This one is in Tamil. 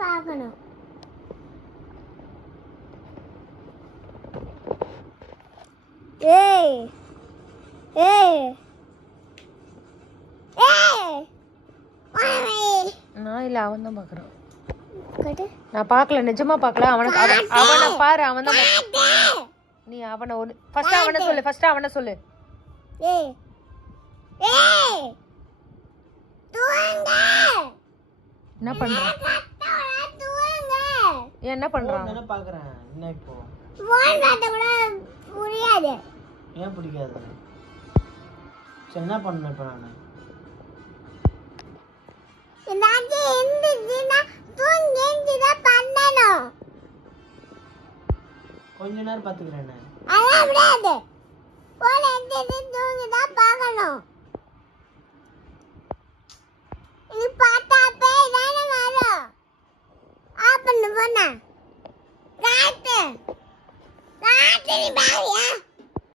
பார்க்கணும். ஏய் ஏய் ஏய் நான் இல்ல அவன் தான் பாக்குறான். கட்டு நான் பார்க்கல, நிஜமா பார்க்கல. அவனை பாரு, அவன் தான். நீ அவனை ஒரு ஃபர்ஸ்ட் அவனை சொல்லு. ஏய் ஏய் தூங்க. என்ன பண்றான்? தூங்க. என்ன பண்றான்? என்ன பாக்குறேன்? என்ன இப்போ போன் பார்த்த கூட புரியாது. ஏன் பிடிக்காது? சரி என்ன பண்ணணும் இப்போ நான்? இந்தாச்சி எந்திரிச்சினா தூங்கி எந்திரிதான் பண்ணணும். கொஞ்ச நேரம் பாத்துக்கிறேன். அதான் முடியாது. போன் எந்திரிச்சு தூங்கி தான் பார்க்கணும். நீ பார்த்தா பேய் தானே வரும். ஆஃப் பண்ணு போன. காட்டு நீ பாரு.